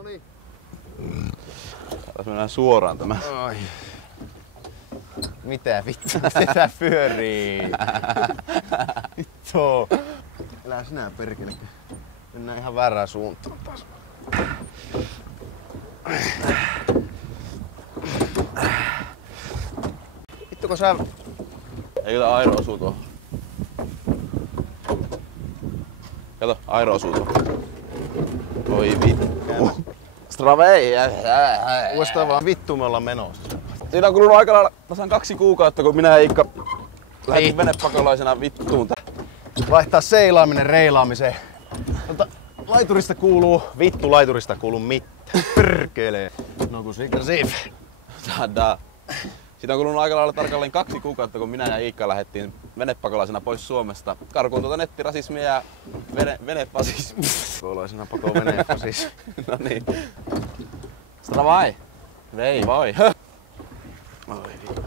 Noniin. Täällä mennään suoraan tämä. Ai. Mitä vittu? Sitä pyörii. Vittu. Elää sinä perkele. Mennään ihan väärään suuntaan taas. Vittuko sä... Eikö tää Airo osuu tuohon? Kato, Airo osuu tuohon. Oi vittu. Stravei! Uudestaan vaan vittu me ollaan menossa. Siinä on kulunut aika lailla tasan 2 kuukautta, kun minä ja Iikka lähdin venepakolaisena vittuun. Vaihtaa seilaaminen reilaamiseen. Mutta laiturista kuuluu... Vittu laiturista kuuluu mitään. Perkelee. No kun siitä siitä. Tada. Siitä on kulunut aika lailla tarkalleen 2 kuukautta, kun minä ja Iikka lähdettiin venepakolaisena pois Suomesta. Karkuun tuota nettirasismia ja venefasismia. Pakolaisena pakoon venefasismia. No niin. Stravai! Vei voi! Oi vittu.